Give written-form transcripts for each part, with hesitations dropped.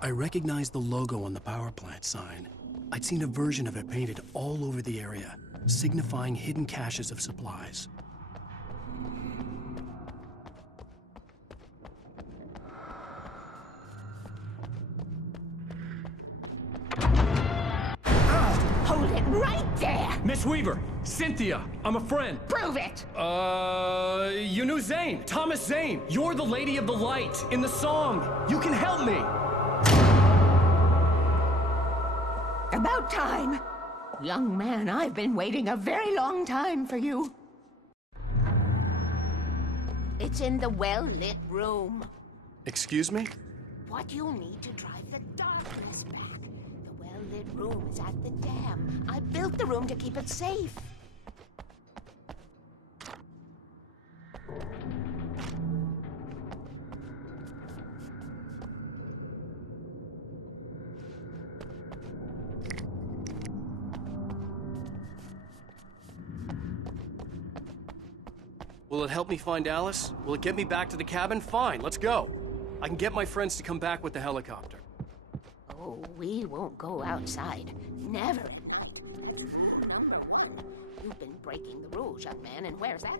I recognized the logo on the power plant sign. I'd seen a version of it painted all over the area, signifying hidden caches of supplies. Hold it right there! Miss Weaver! Cynthia! I'm a friend! Prove it! You knew Zane! Thomas Zane! You're the Lady of the Light in the song! You can help me! About time! Young man, I've been waiting a very long time for you. It's in the well-lit room. Excuse me? What you'll need to drive the darkness back. The well-lit room is at the dam. I built the room to keep it safe. Will it help me find Alice? Will it get me back to the cabin? Fine, let's go. I can get my friends to come back with the helicopter. Oh, we won't go outside. Never. Rule number 1. You've been breaking the rules, young man, and where's that?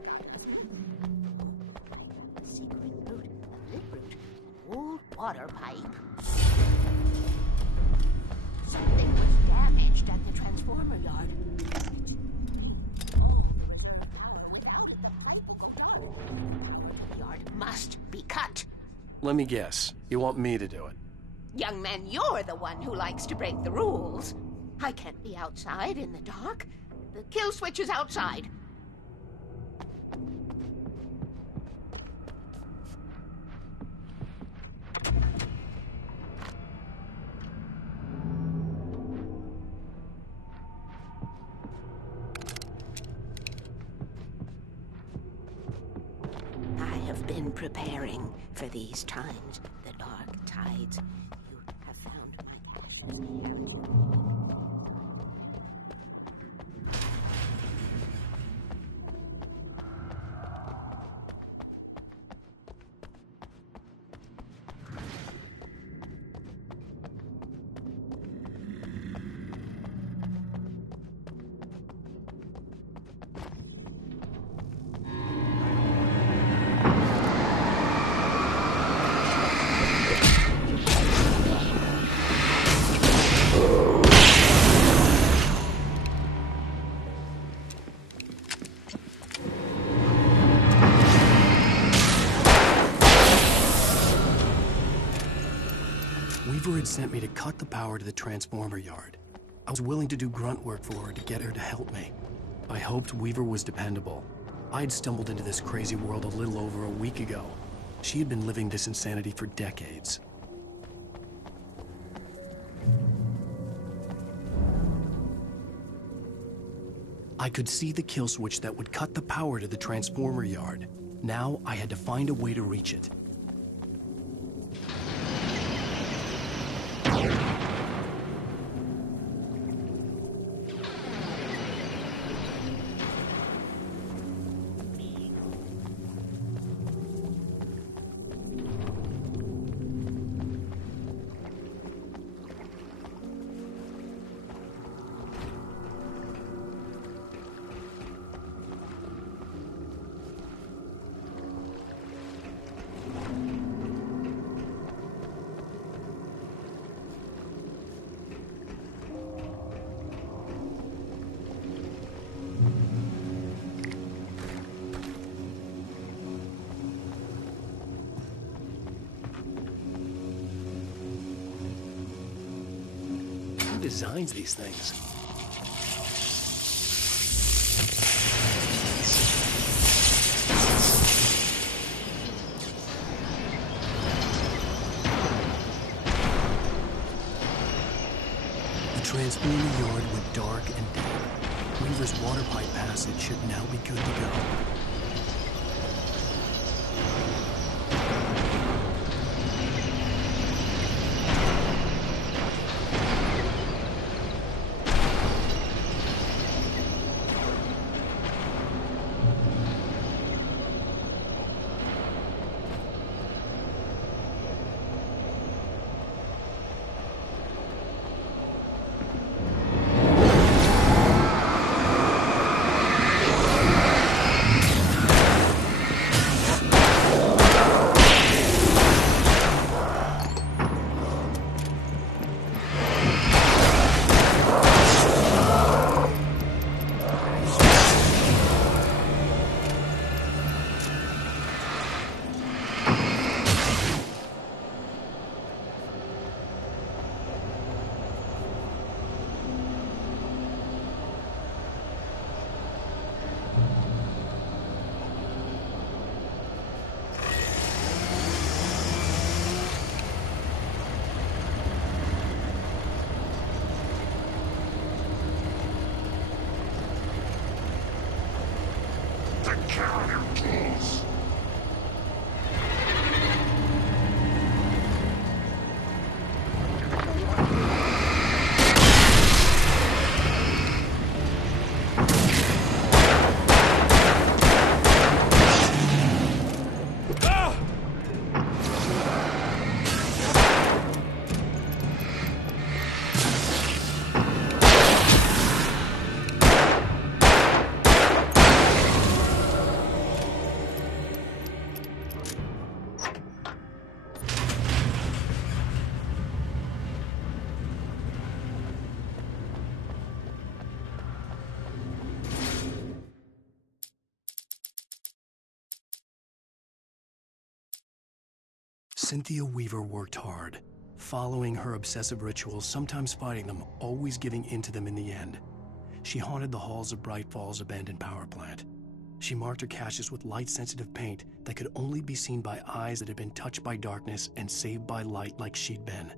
Secret route, a lit route, an old water pipe. Something was damaged at the transformer yard. The yard must be cut. Let me guess. You want me to do it? Young man, you're the one who likes to break the rules. I can't be outside in the dark. The kill switch is outside. Preparing for these times, the dark tides. You have found my ashes here. Weaver had sent me to cut the power to the transformer yard. I was willing to do grunt work for her to get her to help me. I hoped Weaver was dependable. I'd stumbled into this crazy world a little over a week ago. She had been living this insanity for decades. I could see the kill switch that would cut the power to the transformer yard. Now I had to find a way to reach it. Who designs these things? The transformer yard went dark and dead. Weaver's water pipe passage should now be good to go. Cynthia Weaver worked hard, following her obsessive rituals, sometimes fighting them, always giving in to them in the end. She haunted the halls of Braight-Fall's abandoned power plant. She marked her caches with light-sensitive paint that could only be seen by eyes that had been touched by darkness and saved by light like she'd been.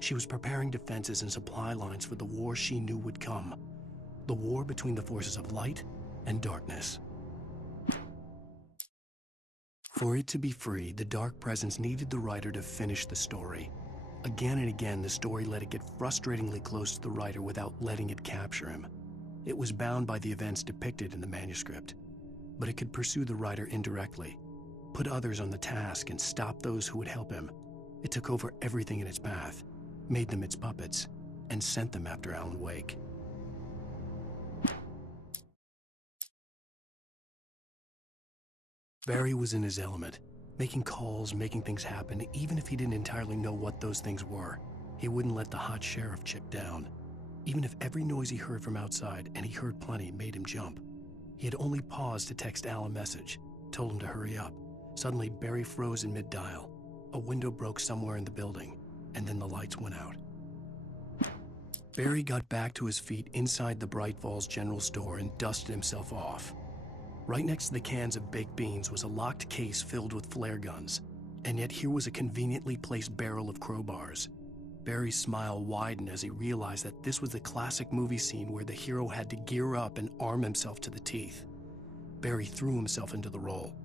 She was preparing defenses and supply lines for the war she knew would come. The war between the forces of light and darkness. For it to be free, the dark presence needed the writer to finish the story. Again and again, the story let it get frustratingly close to the writer without letting it capture him. It was bound by the events depicted in the manuscript, but it could pursue the writer indirectly, put others on the task, and stop those who would help him. It took over everything in its path, made them its puppets, and sent them after Alan Wake. Barry was in his element, making calls, making things happen, even if he didn't entirely know what those things were. He wouldn't let the hot sheriff chip down. Even if every noise he heard from outside, and he heard plenty, made him jump. He had only paused to text Al a message, told him to hurry up. Suddenly, Barry froze in mid-dial. A window broke somewhere in the building, and then the lights went out. Barry got back to his feet inside the Braight-Fall's general store and dusted himself off. Right next to the cans of baked beans was a locked case filled with flare guns, and yet here was a conveniently placed barrel of crowbars. Barry's smile widened as he realized that this was the classic movie scene where the hero had to gear up and arm himself to the teeth. Barry threw himself into the role.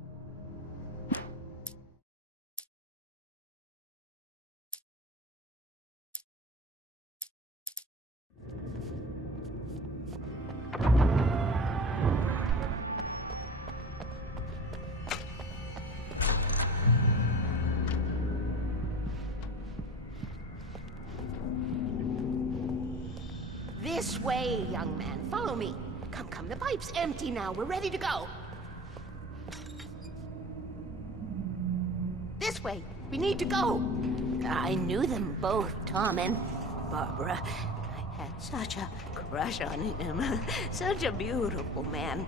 This way, young man. Follow me. Come, come. The pipe's empty now. We're ready to go. This way. We need to go. I knew them both, Tom and Barbara. I had such a crush on him. Such a beautiful man.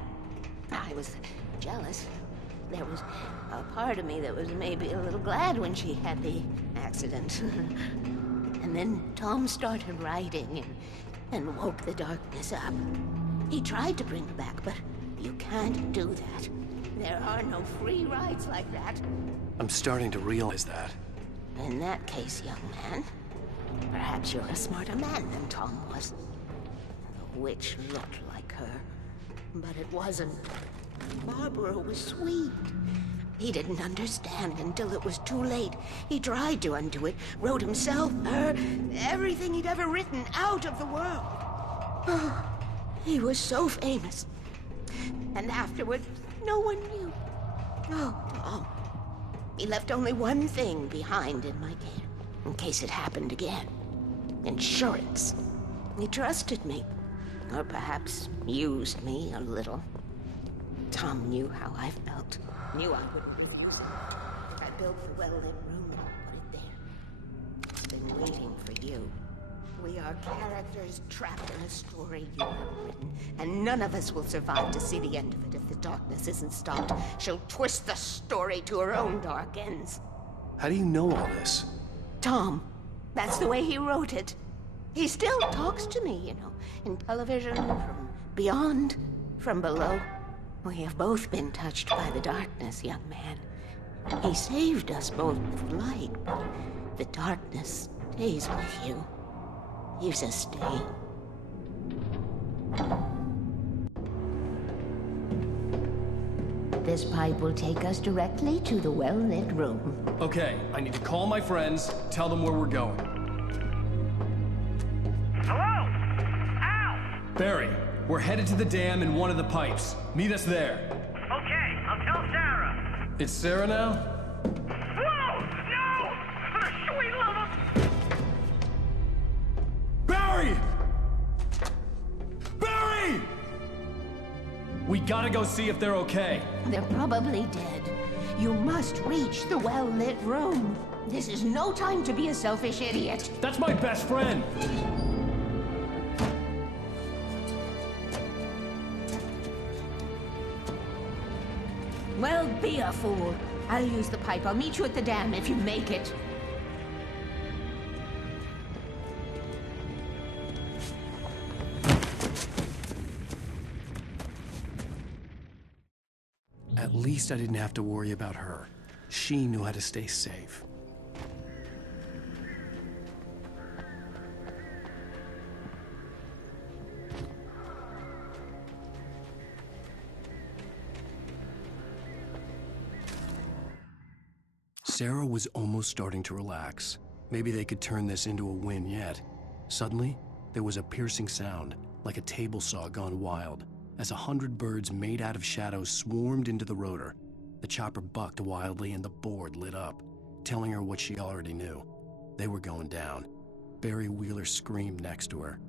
I was jealous. There was a part of me that was maybe a little glad when she had the accident. And then Tom started writing and woke the darkness up. He tried to bring her back, but you can't do that. There are no free rides like that. I'm starting to realize that. In that case, young man, perhaps you're a smarter man than Tom was. The witch looked like her, but it wasn't. Barbara was sweet. He didn't understand until it was too late. He tried to undo it, wrote himself, her, everything he'd ever written out of the world. Oh, he was so famous. And afterward, no one knew. Oh, Tom. He left only one thing behind in my care, in case it happened again. Insurance. He trusted me. Or perhaps used me a little. Tom knew how I felt. Knew I wouldn't refuse him. I built the well-lit room and put it there. It's been waiting for you. We are characters trapped in a story you have written, and none of us will survive to see the end of it if the darkness isn't stopped. She'll twist the story to her own dark ends. How do you know all this? Tom, that's the way he wrote it. He still talks to me, you know, in television, from beyond, from below. We have both been touched by the darkness, young man. He saved us both from light, but the darkness stays with you. Leaves a stain. This pipe will take us directly to the well-lit room. Okay, I need to call my friends, tell them where we're going. Hello? Al! Barry, we're headed to the dam in one of the pipes. Meet us there. Okay, I'll tell Sarah. It's Sarah now? Whoa! No! For the sweet love of... Barry! Barry! We gotta go see if they're okay. They're probably dead. You must reach the well-lit room. This is no time to be a selfish idiot. That's my best friend. Well, be a fool. I'll use the pipe. I'll meet you at the dam if you make it. At least I didn't have to worry about her. She knew how to stay safe. Sarah was almost starting to relax. Maybe they could turn this into a win yet. Suddenly, there was a piercing sound, like a table saw gone wild, as 100 birds made out of shadows swarmed into the rotor. The chopper bucked wildly and the board lit up, telling her what she already knew. They were going down. Barry Wheeler screamed next to her.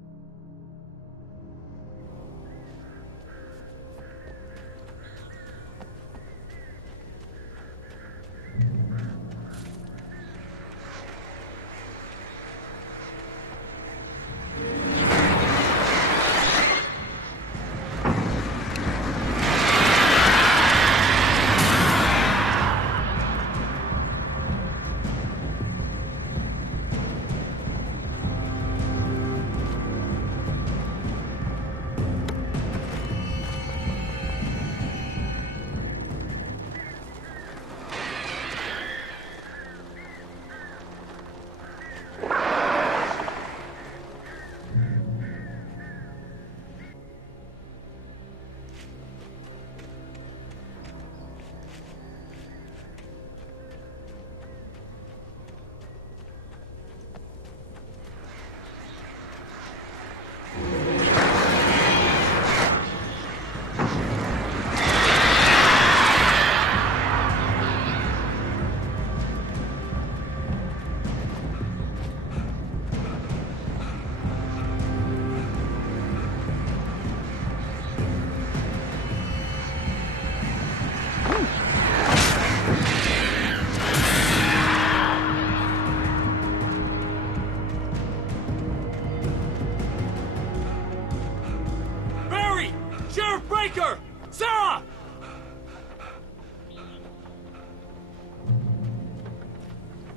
Sarah!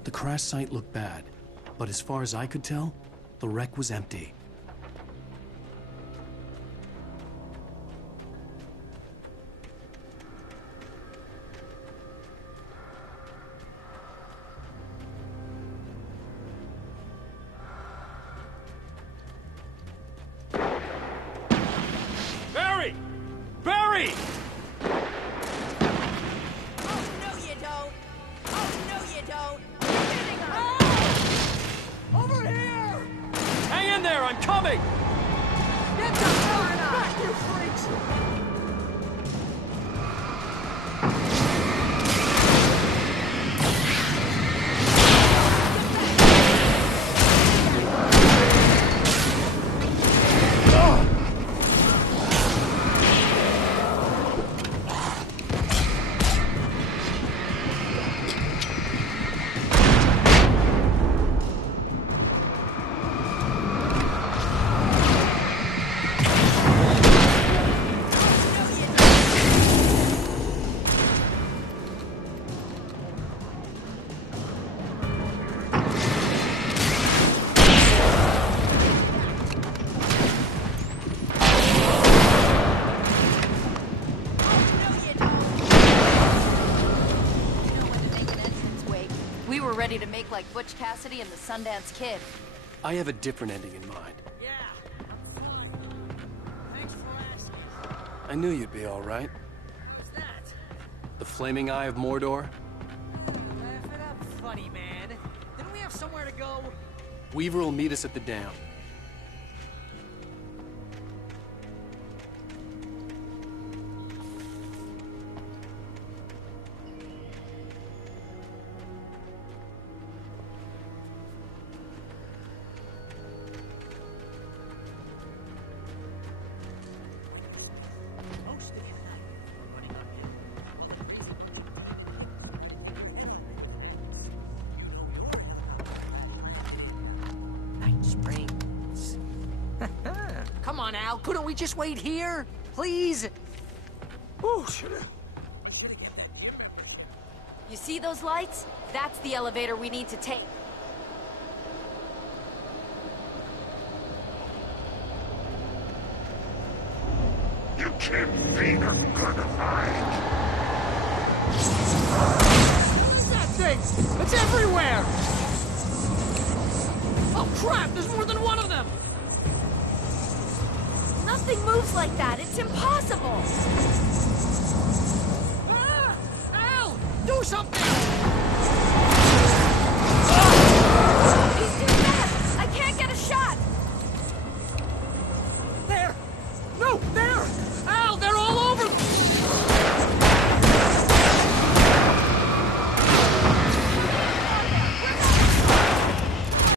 The crash site looked bad, but as far as I could tell, the wreck was empty. Barry! Barry! Oh, no you don't! Oh, no you don't! Over here! Hang in there, I'm coming! Get the hell back, you freaks! Ready to make like Butch Cassidy and the Sundance Kid. I have a different ending in mind. Yeah, I'm fine. Thanks for asking. I knew you'd be all right. What's that? The flaming eye of Mordor? Laugh it up, funny man. Didn't we have somewhere to go? Weaver will meet us at the dam. Come on, Al. Couldn't we just wait here? Please? Oh, shoulda get that gym membership. You see those lights? That's the elevator we need to take. You can't beat a good fight. That thing! It's everywhere! Oh crap, there's more than one of them! Nothing moves like that. It's impossible. Ah! Al! Do something!